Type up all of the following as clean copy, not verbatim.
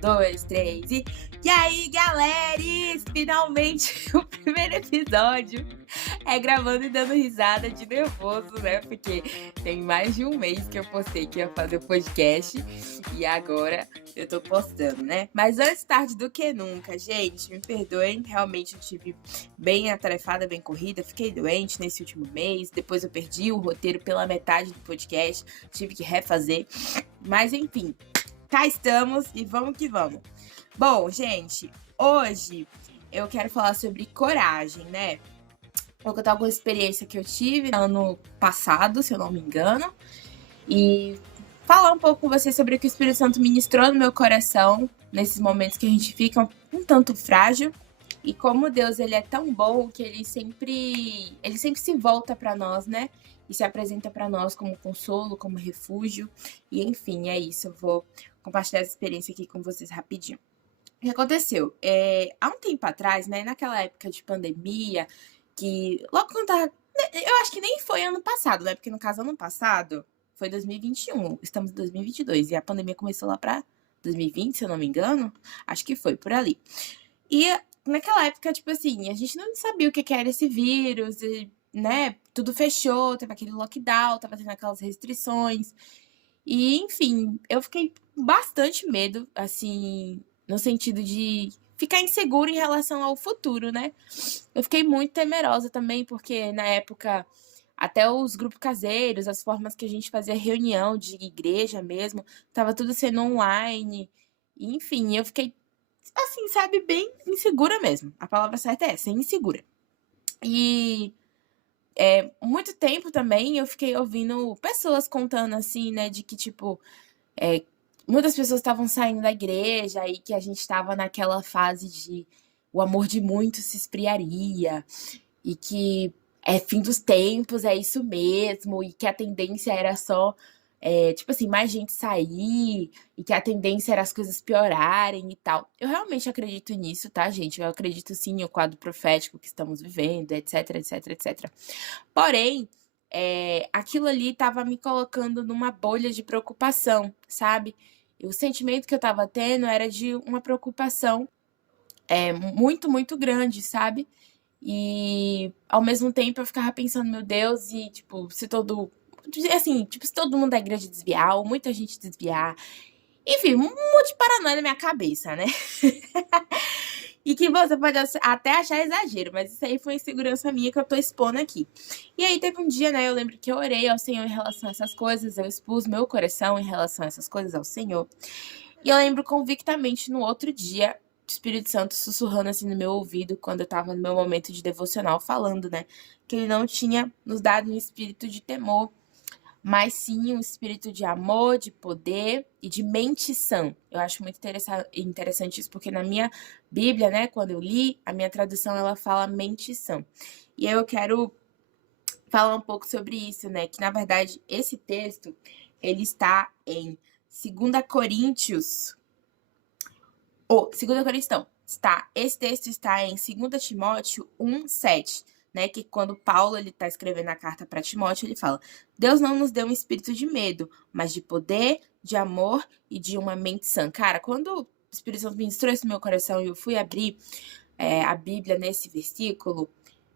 dois, três e aí, galeres! Finalmente o primeiro episódio é gravando e dando risada de nervoso, né? Porque tem mais de um mês que eu postei que ia fazer o podcast e agora eu tô postando, né? Mas antes tarde do que nunca, gente, me perdoem, realmente eu tive bem atarefada, bem corrida, fiquei doente nesse último mês, depois eu perdi o roteiro pela metade do podcast, tive que refazer, mas enfim. Cá estamos e vamos que vamos. Bom, gente, hoje eu quero falar sobre coragem, né? Vou contar alguma experiência que eu tive ano passado, se eu não me engano, e falar um pouco com vocês sobre o que o Espírito Santo ministrou no meu coração nesses momentos que a gente fica um tanto frágil e como Deus ele é tão bom que ele sempre se volta para nós, né? E se apresenta para nós como consolo, como refúgio. E enfim, é isso. Eu vou compartilhar essa experiência aqui com vocês rapidinho. O que aconteceu? Há um tempo atrás, né? Naquela época de pandemia, que logo quando tava... Eu acho que nem foi ano passado, né? Porque no caso, ano passado foi 2021. Estamos em 2022. E a pandemia começou lá para 2020, se eu não me engano. Acho que foi por ali. E naquela época, tipo assim, a gente não sabia o que era esse vírus, e, né? Tudo fechou, teve aquele lockdown, tava tendo aquelas restrições. E, enfim, eu fiquei com bastante medo, assim, no sentido de ficar insegura em relação ao futuro, né? Eu fiquei muito temerosa também, porque na época, até os grupos caseiros, as formas que a gente fazia reunião de igreja mesmo, tava tudo sendo online. E, enfim, eu fiquei assim, sabe, bem insegura mesmo. A palavra certa é essa, insegura. E muito tempo também eu fiquei ouvindo pessoas contando assim, né, de que, tipo, muitas pessoas estavam saindo da igreja e que a gente estava naquela fase de o amor de muitos se esfriaria e que é fim dos tempos, é isso mesmo, e que a tendência era só tipo assim, mais gente sair, e que a tendência era as coisas piorarem e tal. Eu realmente acredito nisso, tá, gente? Eu acredito sim no quadro profético que estamos vivendo, etc, etc, etc. Porém, aquilo ali estava me colocando numa bolha de preocupação, sabe? E o sentimento que eu estava tendo era de uma preocupação muito, muito grande, sabe? E ao mesmo tempo eu ficava pensando, meu Deus, e tipo, se todo. Assim, tipo, se todo mundo da igreja desviar, ou muita gente desviar. Enfim, um monte de paranoia na minha cabeça, né? E que você pode até achar exagero, mas isso aí foi insegurança minha que eu tô expondo aqui. E aí teve um dia, né, eu lembro que eu orei ao Senhor em relação a essas coisas, eu expus meu coração em relação a essas coisas ao Senhor. E eu lembro convictamente no outro dia, o Espírito Santo sussurrando assim no meu ouvido, quando eu tava no meu momento de devocional, falando, né, que ele não tinha nos dado um espírito de temor, mas sim um espírito de amor, de poder e de mente sã. Eu acho muito interessante isso, porque na minha Bíblia, né, quando eu li, a minha tradução, ela fala mente sã. E aí eu quero falar um pouco sobre isso, né, que na verdade esse texto, ele está em 2 Coríntios, não, esse texto está em 2 Timóteo 1:7, né, que quando Paulo ele tá escrevendo a carta para Timóteo, ele fala: Deus não nos deu um espírito de medo, mas de poder, de amor e de uma mente sã. Cara, quando o Espírito Santo ministrou isso no meu coração e eu fui abrir a Bíblia nesse versículo,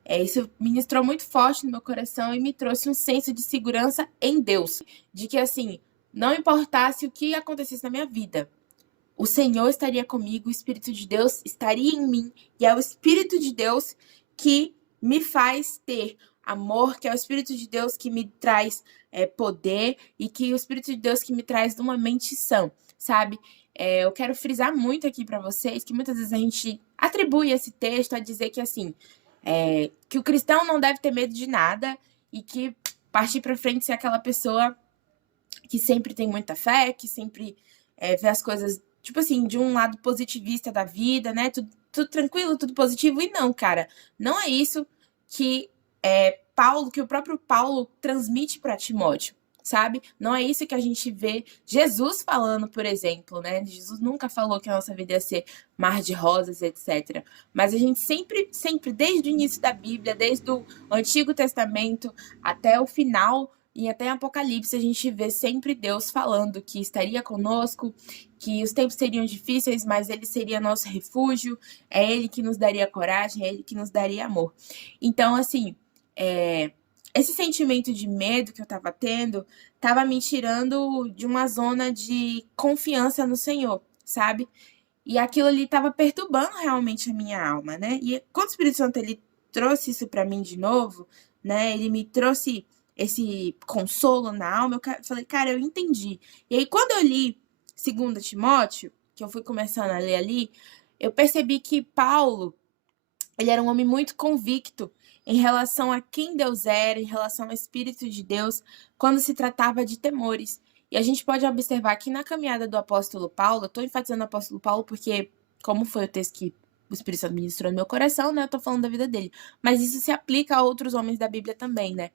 isso ministrou muito forte no meu coração e me trouxe um senso de segurança em Deus, de que assim, não importasse o que acontecesse na minha vida, o Senhor estaria comigo, o Espírito de Deus estaria em mim, e é o Espírito de Deus que me faz ter amor, que é o Espírito de Deus que me traz poder, e que é o Espírito de Deus que me traz uma mente sã, sabe? Eu quero frisar muito aqui para vocês que muitas vezes a gente atribui esse texto a dizer que assim, que o cristão não deve ter medo de nada e que partir para frente ser aquela pessoa que sempre tem muita fé, que sempre vê as coisas, tipo assim, de um lado positivista da vida, né? Tudo tranquilo, tudo positivo. E não, cara, não é isso que que o próprio Paulo transmite para Timóteo, sabe? Não é isso que a gente vê Jesus falando, por exemplo, né? Jesus nunca falou que a nossa vida ia ser mar de rosas, etc. Mas a gente sempre, desde o início da Bíblia, desde o Antigo Testamento até o final, e até em Apocalipse a gente vê sempre Deus falando que estaria conosco, que os tempos seriam difíceis, mas ele seria nosso refúgio, é ele que nos daria coragem, é ele que nos daria amor. Então, assim, esse sentimento de medo que eu estava tendo, estava me tirando de uma zona de confiança no Senhor, sabe? E aquilo ali estava perturbando realmente a minha alma, né? E quando o Espírito Santo ele trouxe isso para mim de novo, né? Ele me trouxe esse consolo na alma, falei, cara, eu entendi. E aí quando eu li 2 Timóteo, que eu fui começando a ler ali, eu percebi que Paulo, ele era um homem muito convicto em relação a quem Deus era, em relação ao Espírito de Deus, quando se tratava de temores. E a gente pode observar que na caminhada do apóstolo Paulo, eu estou enfatizando o apóstolo Paulo porque, como foi o texto que o Espírito Santo ministrou no meu coração, né? Eu tô falando da vida dele. Mas isso se aplica a outros homens da Bíblia também, né?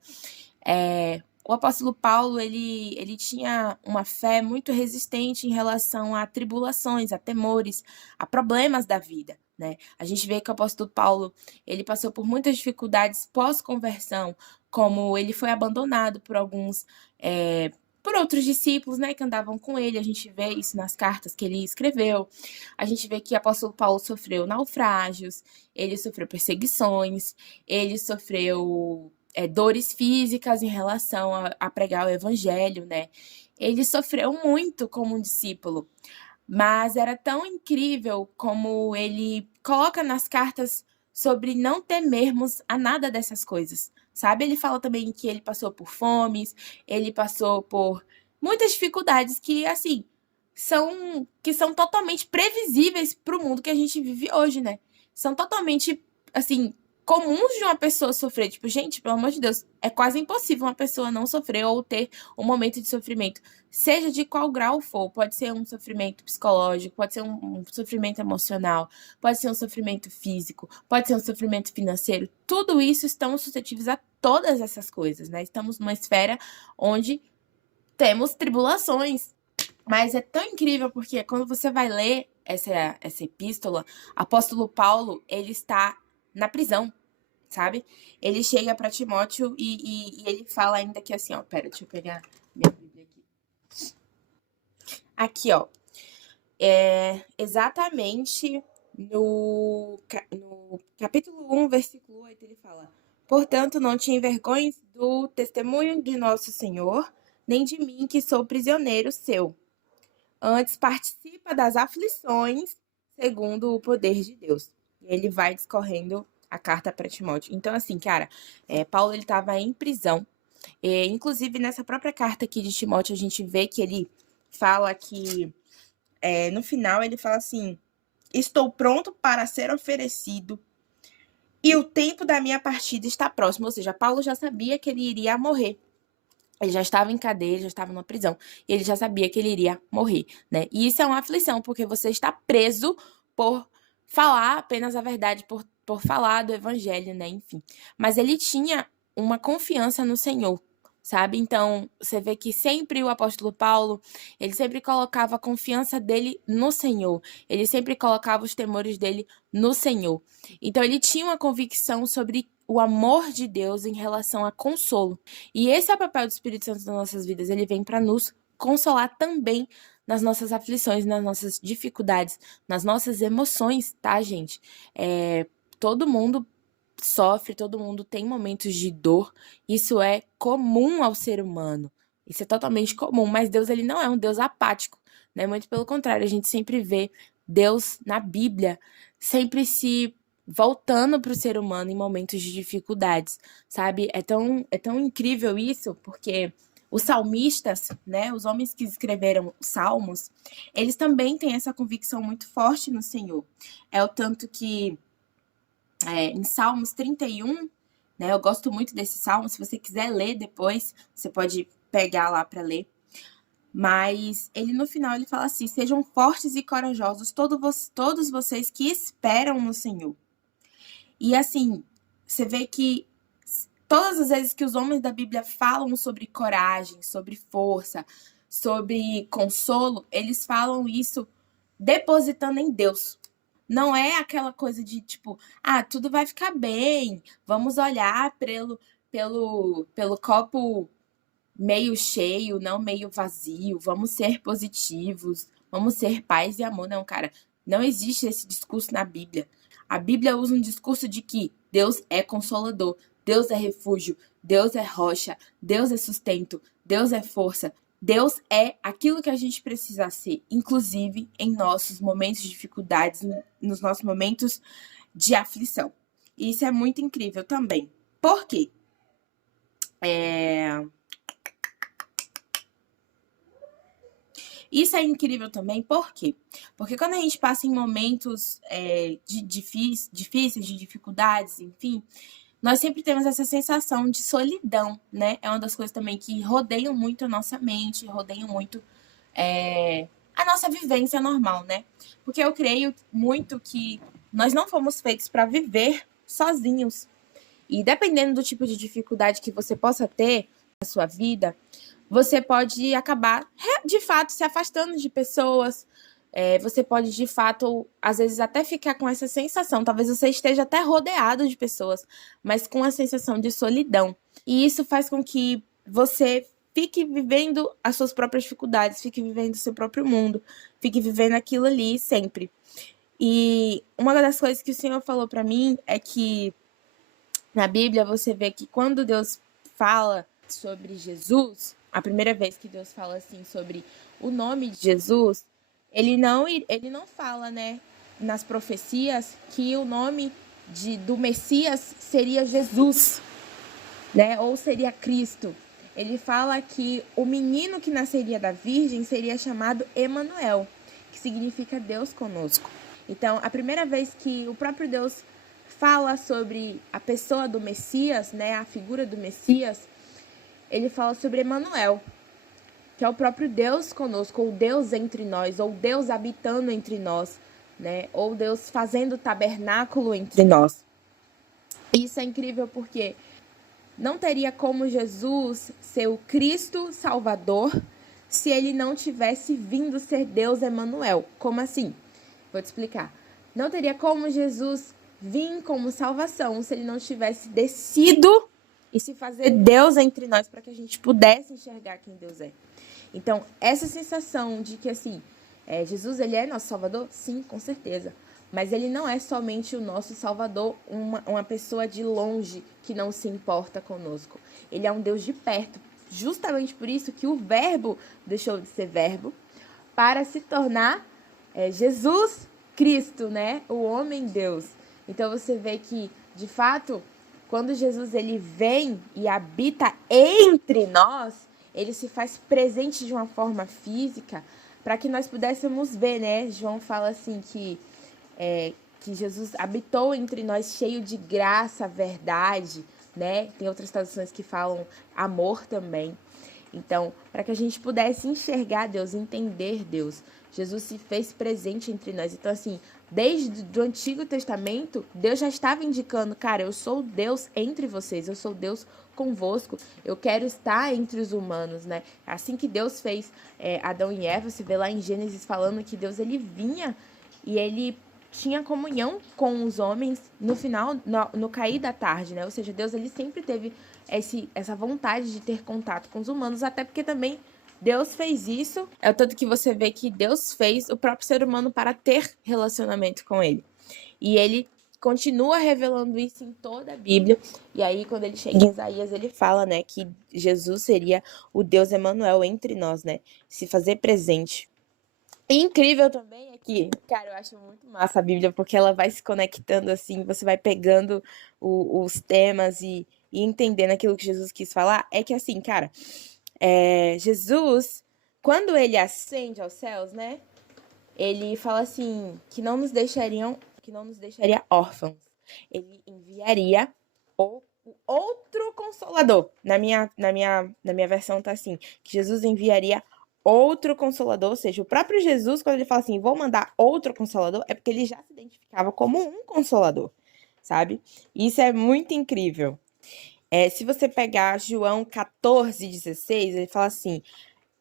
O apóstolo Paulo, ele tinha uma fé muito resistente em relação a tribulações, a temores, a problemas da vida, né? A gente vê que o apóstolo Paulo, ele passou por muitas dificuldades pós-conversão, como ele foi abandonado por por outros discípulos, né, que andavam com ele. A gente vê isso nas cartas que ele escreveu. A gente vê que o apóstolo Paulo sofreu naufrágios, ele sofreu perseguições, ele sofreu dores físicas em relação a pregar o evangelho, né? Ele sofreu muito como um discípulo, mas era tão incrível como ele coloca nas cartas sobre não temermos a nada dessas coisas, sabe? Ele fala também que ele passou por fomes, ele passou por muitas dificuldades que, assim, são totalmente previsíveis para o mundo que a gente vive hoje, né? São totalmente, assim, comuns de uma pessoa sofrer. Tipo, gente, pelo amor de Deus, é quase impossível uma pessoa não sofrer ou ter um momento de sofrimento, seja de qual grau for. Pode ser um sofrimento psicológico, pode ser um sofrimento emocional, pode ser um sofrimento físico, pode ser um sofrimento financeiro. Tudo isso estamos suscetíveis a todas essas coisas, né? Estamos numa esfera onde temos tribulações. Mas é tão incrível porque quando você vai ler essa epístola, apóstolo Paulo, ele está na prisão, sabe? Ele chega para Timóteo e ele fala ainda que assim, ó, pera, deixa eu pegar minha Bíblia aqui. Aqui, ó, exatamente no capítulo 1, versículo 8, ele fala: portanto, não te envergonhes do testemunho de nosso Senhor, nem de mim, que sou prisioneiro seu. Antes, participa das aflições segundo o poder de Deus. E ele vai discorrendo a carta para Timóteo. Então, assim, cara, Paulo ele estava em prisão. Inclusive, nessa própria carta aqui de Timóteo, a gente vê que ele fala que, no final, ele fala assim: estou pronto para ser oferecido e o tempo da minha partida está próximo. Ou seja, Paulo já sabia que ele iria morrer. Ele já estava em cadeia, ele já estava numa prisão. E ele já sabia que ele iria morrer, né? E isso é uma aflição, porque você está preso por falar apenas a verdade, por falar do evangelho, né? Enfim. Mas ele tinha uma confiança no Senhor, sabe? Então, você vê que sempre o apóstolo Paulo, ele sempre colocava a confiança dele no Senhor. Ele sempre colocava os temores dele no Senhor. Então, ele tinha uma convicção sobre o amor de Deus em relação a consolo. E esse é o papel do Espírito Santo nas nossas vidas. Ele vem para nos consolar também nas nossas aflições, nas nossas dificuldades, nas nossas emoções, tá, gente? Todo mundo sofre, todo mundo tem momentos de dor. Isso é comum ao ser humano. Isso é totalmente comum. Mas Deus, ele não é um Deus apático, né? Muito pelo contrário, a gente sempre vê Deus na Bíblia sempre se voltando para o ser humano em momentos de dificuldades, sabe? É tão incrível isso, porque os salmistas, né, os homens que escreveram salmos, eles também têm essa convicção muito forte no Senhor. É o tanto que em Salmos 31, né, eu gosto muito desse salmo, se você quiser ler depois, você pode pegar lá para ler. Mas ele no final ele fala assim: sejam fortes e corajosos todos vocês que esperam no Senhor. E assim, você vê que todas as vezes que os homens da Bíblia falam sobre coragem, sobre força, sobre consolo, eles falam isso depositando em Deus. Não é aquela coisa de tipo, tudo vai ficar bem, vamos olhar pelo copo meio cheio, não meio vazio, vamos ser positivos, vamos ser paz e amor. Não, cara, não existe esse discurso na Bíblia. A Bíblia usa um discurso de que Deus é consolador, Deus é refúgio, Deus é rocha, Deus é sustento, Deus é força. Deus é aquilo que a gente precisa ser, inclusive em nossos momentos de dificuldades, nos nossos momentos de aflição. E isso é muito incrível também. Por quê? Isso é incrível também, por quê? Porque quando a gente passa em momentos difíceis, de dificuldades, enfim, nós sempre temos essa sensação de solidão, né? É uma das coisas também que rodeiam muito a nossa mente, rodeiam muito a nossa vivência normal, né? Porque eu creio muito que nós não fomos feitos para viver sozinhos. E dependendo do tipo de dificuldade que você possa ter na sua vida, você pode acabar, de fato, se afastando de pessoas. Você pode, de fato, às vezes até ficar com essa sensação. Talvez você esteja até rodeado de pessoas, mas com a sensação de solidão. E isso faz com que você fique vivendo as suas próprias dificuldades, fique vivendo o seu próprio mundo, fique vivendo aquilo ali sempre. E uma das coisas que o Senhor falou para mim é que na Bíblia você vê que quando Deus fala sobre Jesus, a primeira vez que Deus fala assim sobre o nome de Jesus, ele não fala, né, nas profecias que o nome do Messias seria Jesus, né, ou seria Cristo. Ele fala que o menino que nasceria da Virgem seria chamado Emanuel, que significa Deus conosco. Então, a primeira vez que o próprio Deus fala sobre a pessoa do Messias, né, a figura do Messias, ele fala sobre Emanuel, que é o próprio Deus conosco, ou Deus entre nós, ou Deus habitando entre nós, né, ou Deus fazendo tabernáculo entre nós. Isso é incrível porque não teria como Jesus ser o Cristo Salvador se ele não tivesse vindo ser Deus Emanuel. Como assim? Vou te explicar. Não teria como Jesus vir como salvação se ele não tivesse descido e se fazer Deus entre nós para que a gente pudesse enxergar quem Deus é. Então, essa sensação de que, assim, Jesus, ele é nosso Salvador? Sim, com certeza. Mas ele não é somente o nosso Salvador, uma pessoa de longe que não se importa conosco. Ele é um Deus de perto. Justamente por isso que o verbo deixou de ser verbo para se tornar Jesus Cristo, né? O homem Deus. Então você vê que, de fato, quando Jesus ele vem e habita entre nós, ele se faz presente de uma forma física para que nós pudéssemos ver, né? João fala assim que Jesus habitou entre nós cheio de graça, verdade, né? Tem outras traduções que falam amor também. Então, para que a gente pudesse enxergar Deus, entender Deus, Jesus se fez presente entre nós. Então, assim, desde o Antigo Testamento, Deus já estava indicando, cara, eu sou Deus entre vocês, eu sou Deus convosco, eu quero estar entre os humanos, né? Assim que Deus fez Adão e Eva, se vê lá em Gênesis falando que Deus, ele vinha e ele tinha comunhão com os homens no final, no cair da tarde, né? Ou seja, Deus, ele sempre teve essa vontade de ter contato com os humanos, até porque também Deus fez isso. É o tanto que você vê que Deus fez o próprio ser humano para ter relacionamento com ele. E ele continua revelando isso em toda a Bíblia. E aí, quando ele chega em Isaías, ele fala, né, que Jesus seria o Deus Emanuel entre nós, né? Se fazer presente. E incrível também é que, cara, eu acho muito massa a Bíblia, porque ela vai se conectando assim, você vai pegando os temas e entendendo aquilo que Jesus quis falar. É que assim, cara, Jesus, quando ele ascende aos céus, né? Ele fala assim, que não nos deixaria órfãos. Ele enviaria o outro consolador. Na minha versão tá assim, que Jesus enviaria outro consolador, ou seja, o próprio Jesus, quando ele fala assim, vou mandar outro consolador, é porque ele já se identificava como um consolador, sabe? E isso é muito incrível. Se você pegar João 14,16, ele fala assim,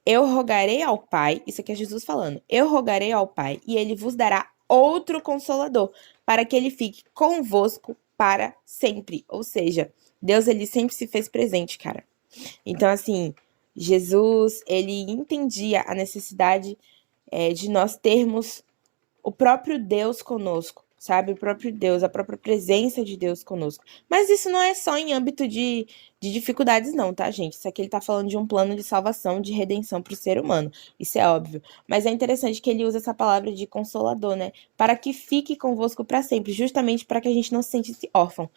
eu rogarei ao Pai, isso aqui é Jesus falando, eu rogarei ao Pai e ele vos dará outro consolador, para que ele fique convosco para sempre. Ou seja, Deus, ele sempre se fez presente, cara. Então, assim, Jesus, ele entendia a necessidade de nós termos o próprio Deus conosco, sabe? O próprio Deus, a própria presença de Deus conosco. Mas isso não é só em âmbito de dificuldades, não, tá, gente? Isso aqui ele tá falando de um plano de salvação, de redenção para o ser humano. Isso é óbvio. Mas é interessante que ele usa essa palavra de consolador, né? Para que fique convosco para sempre, justamente para que a gente não se sentisse órfão.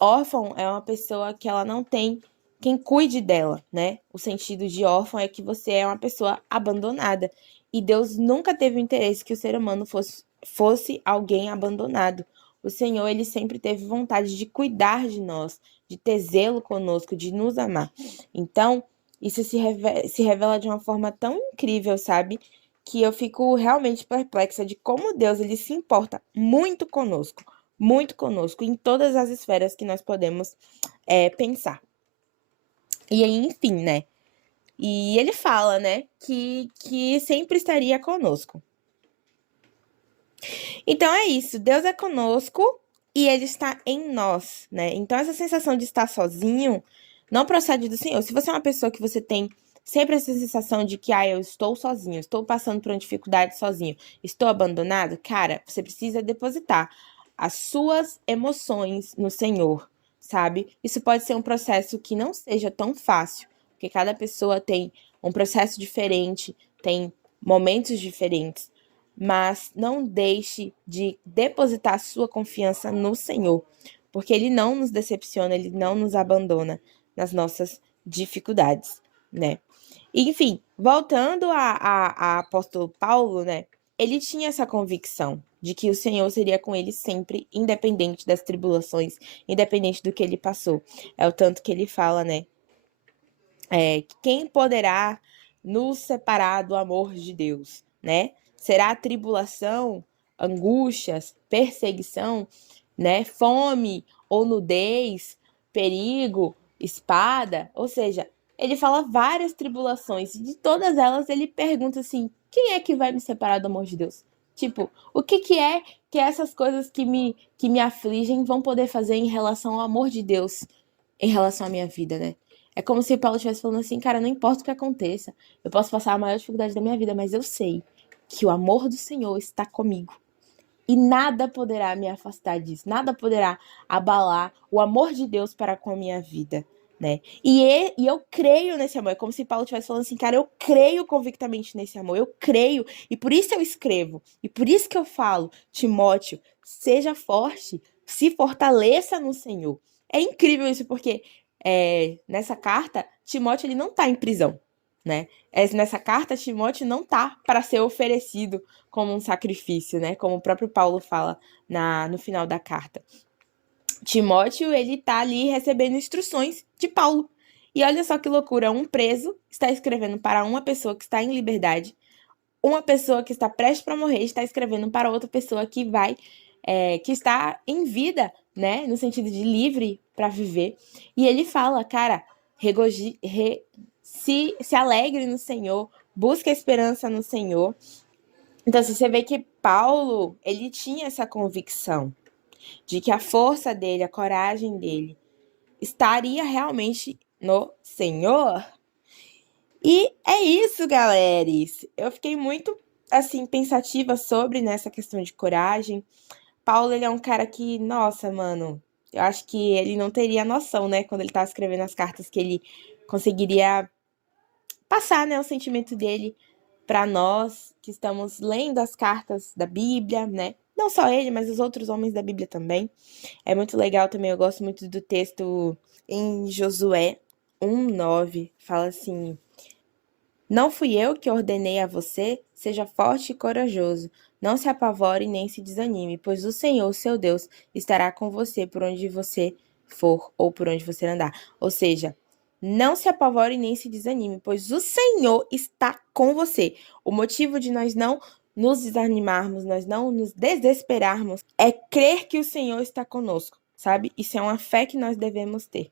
Órfão é uma pessoa que ela não tem quem cuide dela, né? O sentido de órfão é que você é uma pessoa abandonada. E Deus nunca teve o interesse que o ser humano fosse alguém abandonado. O Senhor, ele sempre teve vontade de cuidar de nós, de ter zelo conosco, de nos amar. Então, isso se revela de uma forma tão incrível, sabe? Que eu fico realmente perplexa de como Deus, ele se importa muito conosco, em todas as esferas que nós podemos pensar. E aí, enfim, né? E ele fala, né, que sempre estaria conosco. Então é isso, Deus é conosco e ele está em nós, né? Então essa sensação de estar sozinho não procede do Senhor. Se você é uma pessoa que você tem sempre essa sensação de que, eu estou sozinho, estou passando por uma dificuldade sozinho, estou abandonado, cara, você precisa depositar as suas emoções no Senhor, sabe? Isso pode ser um processo que não seja tão fácil, porque cada pessoa tem um processo diferente, tem momentos diferentes, mas não deixe de depositar sua confiança no Senhor, porque Ele não nos decepciona, Ele não nos abandona nas nossas dificuldades, né? E, enfim, voltando a apóstolo Paulo, né? Ele tinha essa convicção de que o Senhor seria com ele sempre, independente das tribulações, independente do que ele passou. É o tanto que ele fala, né? Quem poderá nos separar do amor de Deus, né? Será tribulação, angústias, perseguição, né? Fome ou nudez, perigo, espada, ou seja, ele fala várias tribulações e de todas elas ele pergunta assim: quem é que vai me separar do amor de Deus? Tipo, o que é que essas coisas que me afligem vão poder fazer em relação ao amor de Deus, em relação à minha vida, né? É como se Paulo estivesse falando assim, cara, não importa o que aconteça, eu posso passar a maior dificuldade da minha vida, mas eu sei que o amor do Senhor está comigo. E nada poderá me afastar disso, nada poderá abalar o amor de Deus para com a minha vida, né? E eu creio nesse amor, é como se Paulo estivesse falando assim, cara, eu creio convictamente nesse amor, eu creio, e por isso eu escrevo, e por isso que eu falo, Timóteo, seja forte, se fortaleça no Senhor. É incrível isso, porque nessa carta, Timóteo ele não está em prisão, né? Nessa carta, Timóteo não está para ser oferecido como um sacrifício, né? Como o próprio Paulo fala no final da carta. Timóteo, ele tá ali recebendo instruções de Paulo. E olha só que loucura, um preso está escrevendo para uma pessoa que está em liberdade, uma pessoa que está prestes para morrer está escrevendo para outra pessoa que que está em vida, né? No sentido de livre para viver. E ele fala, cara, se alegre no Senhor, busque a esperança no Senhor. Então, você vê que Paulo, ele tinha essa convicção de que a força dele, a coragem dele, estaria realmente no Senhor. E é isso, galera. Eu fiquei muito, assim, pensativa sobre nessa questão de coragem. Paulo, ele é um cara que, nossa, mano, eu acho que ele não teria noção, né, quando ele tava escrevendo as cartas, que ele conseguiria passar, né, o sentimento dele para nós que estamos lendo as cartas da Bíblia, né? Não só ele, mas os outros homens da Bíblia também. É muito legal também, eu gosto muito do texto em Josué 1:9, fala assim: não fui eu que ordenei a você, seja forte e corajoso. Não se apavore nem se desanime, pois o Senhor, seu Deus, estará com você por onde você for ou por onde você andar. Ou seja, não se apavore nem se desanime, pois o Senhor está com você. O motivo de nós não nos desanimarmos, nós não nos desesperarmos, é crer que o Senhor está conosco, sabe? Isso é uma fé que nós devemos ter.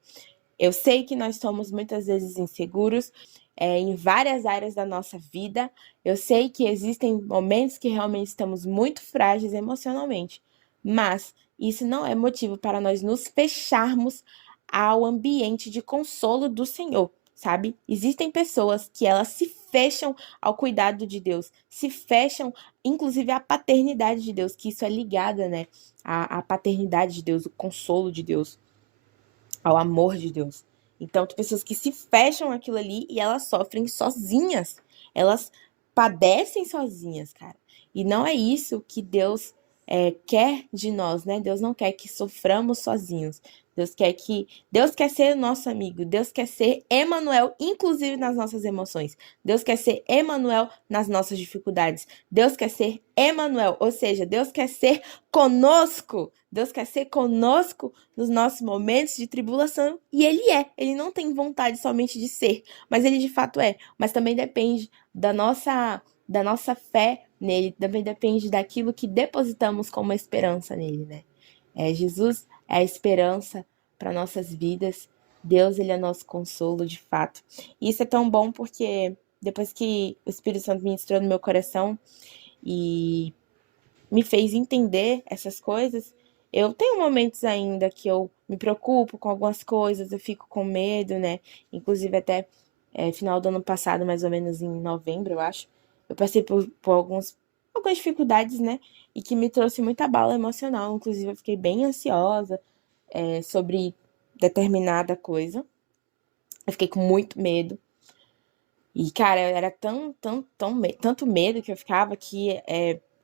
Eu sei que nós somos muitas vezes inseguros em várias áreas da nossa vida. Eu sei que existem momentos que realmente estamos muito frágeis emocionalmente, mas isso não é motivo para nós nos fecharmos ao ambiente de consolo do Senhor, sabe? Existem pessoas que elas se fecham ao cuidado de Deus, se fecham, inclusive, à paternidade de Deus, que isso é ligada, né, à paternidade de Deus, o consolo de Deus, ao amor de Deus. Então, tem pessoas que se fecham aquilo ali e elas sofrem sozinhas. Elas padecem sozinhas, cara. E não é isso que Deus quer de nós, né? Deus não quer que soframos sozinhos. Deus quer ser nosso amigo. Deus quer ser Emanuel, inclusive nas nossas emoções. Deus quer ser Emanuel nas nossas dificuldades. Deus quer ser Emanuel, ou seja, Deus quer ser conosco. Deus quer ser conosco nos nossos momentos de tribulação, e ele não tem vontade somente de ser, mas ele de fato é, mas também depende da nossa fé nele, também depende daquilo que depositamos como esperança nele, né? Jesus é a esperança para nossas vidas, Deus, ele é nosso consolo, de fato. E isso é tão bom porque depois que o Espírito Santo ministrou no meu coração e me fez entender essas coisas, eu tenho momentos ainda que eu me preocupo com algumas coisas, eu fico com medo, né? Inclusive até final do ano passado, mais ou menos em novembro, eu acho, eu passei por algumas dificuldades, né? E que me trouxe muita bala emocional. Inclusive eu fiquei bem ansiosa sobre determinada coisa. Eu fiquei com muito medo. E, cara, era tanto medo que eu ficava que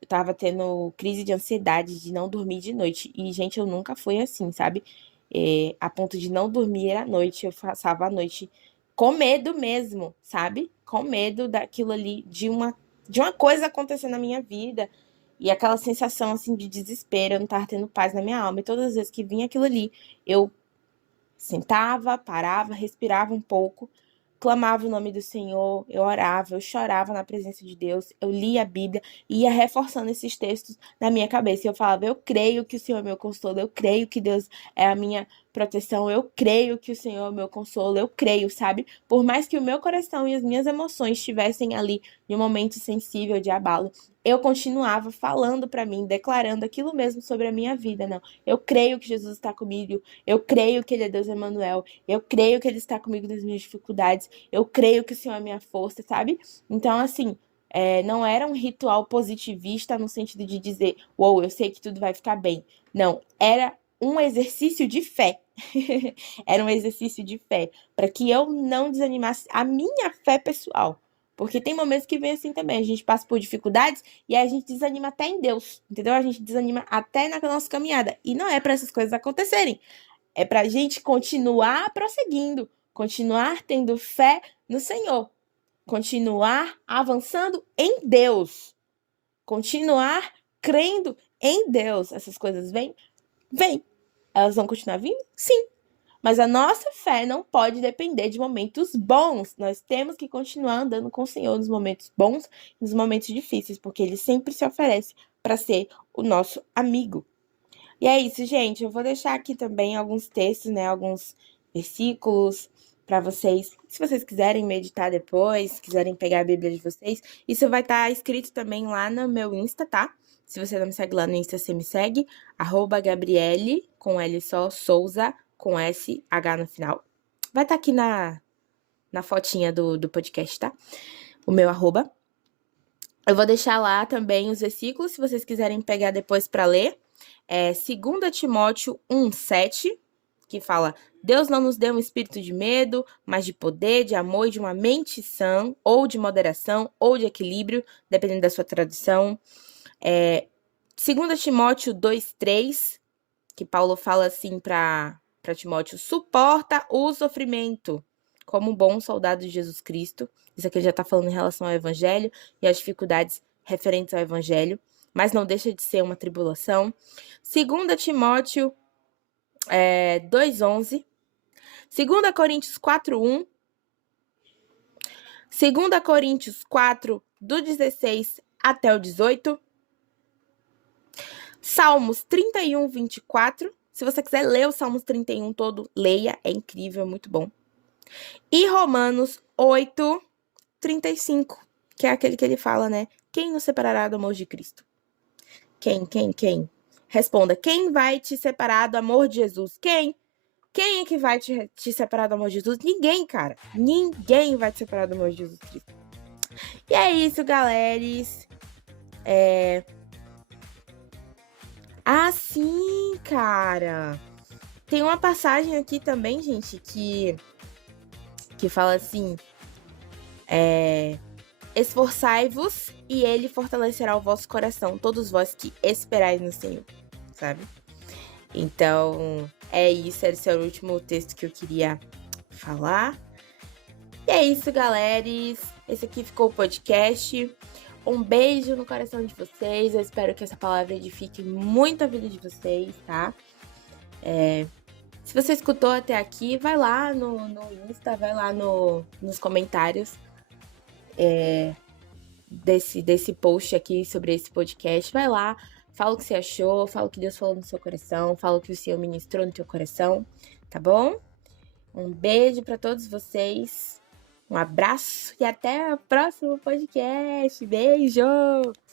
eu tava tendo crise de ansiedade de não dormir de noite. E, gente, eu nunca fui assim, sabe? A ponto de não dormir à noite. Eu passava a noite com medo mesmo, sabe? Com medo daquilo ali, de uma coisa acontecer na minha vida. E aquela sensação, assim, de desespero. Eu não tava tendo paz na minha alma. E todas as vezes que vinha aquilo ali, eu sentava, parava, respirava um pouco, clamava o nome do Senhor, eu orava, eu chorava na presença de Deus, eu lia a Bíblia e ia reforçando esses textos na minha cabeça. E eu falava, eu creio que o Senhor é meu consolo, eu creio que Deus é a minha proteção, eu creio que o Senhor é meu consolo, eu creio, sabe? Por mais que o meu coração e as minhas emoções estivessem ali em um momento sensível de abalo, eu continuava falando para mim, declarando aquilo mesmo sobre a minha vida, não. Eu creio que Jesus está comigo, eu creio que Ele é Deus Emanuel, eu creio que Ele está comigo nas minhas dificuldades, eu creio que o Senhor é minha força, sabe? Então, assim, não era um ritual positivista no sentido de dizer, uou, eu sei que tudo vai ficar bem. Não, era um exercício de fé. Era um exercício de fé, para que eu não desanimasse a minha fé pessoal. Porque tem momentos que vem assim também, a gente passa por dificuldades e a gente desanima até em Deus, entendeu? A gente desanima até na nossa caminhada. E não é para essas coisas acontecerem. É para a gente continuar prosseguindo, continuar tendo fé no Senhor, continuar avançando em Deus, continuar crendo em Deus. Essas coisas vêm? Vêm. Elas vão continuar vindo? Sim. Mas a nossa fé não pode depender de momentos bons. Nós temos que continuar andando com o Senhor nos momentos bons e nos momentos difíceis, porque Ele sempre se oferece para ser o nosso amigo. E é isso, gente. Eu vou deixar aqui também alguns textos, né? Alguns versículos para vocês, se vocês quiserem meditar depois, quiserem pegar a Bíblia de vocês. Isso vai estar escrito também lá no meu Insta, tá? Se você não me segue lá no Insta, você me segue. @Gabriele, com L só, Souza, com SH no final. Vai estar aqui na fotinha do podcast, tá? O meu @. Eu vou deixar lá também os versículos, se vocês quiserem pegar depois para ler. 2 Timóteo 1:7, que fala: Deus não nos deu um espírito de medo, mas de poder, de amor e de uma mente sã, ou de moderação, ou de equilíbrio, dependendo da sua tradução. 2 Timóteo 2:3, que Paulo fala assim para Timóteo: suporta o sofrimento como um bom soldado de Jesus Cristo. Isso aqui ele já está falando em relação ao evangelho e às dificuldades referentes ao evangelho, mas não deixa de ser uma tribulação. 2 Timóteo 2:11, 2 Coríntios 4:1, 2 Coríntios 4, do 16 até o 18, Salmos 31:24. Se você quiser ler o Salmos 31 todo, leia, é incrível, é muito bom. E Romanos 8:35, que é aquele que ele fala, né? Quem nos separará do amor de Cristo? Quem? Responda, quem vai te separar do amor de Jesus? Quem? Quem é que vai te separar do amor de Jesus? Ninguém, cara. Ninguém vai te separar do amor de Jesus Cristo. E é isso, galeres. Ah, sim, cara. Tem uma passagem aqui também, gente, que fala assim: esforçai-vos e ele fortalecerá o vosso coração, todos vós que esperais no Senhor, sabe? Então, é isso. Esse é o último texto que eu queria falar. E é isso, galeres. Esse aqui ficou o podcast. Um beijo no coração de vocês. Eu espero que essa palavra edifique muito a vida de vocês, tá? Se você escutou até aqui, vai lá no Insta, vai lá nos comentários desse post aqui sobre esse podcast. Vai lá, fala o que você achou, fala o que Deus falou no seu coração, fala o que o Senhor ministrou no teu coração, tá bom? Um beijo para todos vocês, um abraço e até o próximo podcast. Beijo!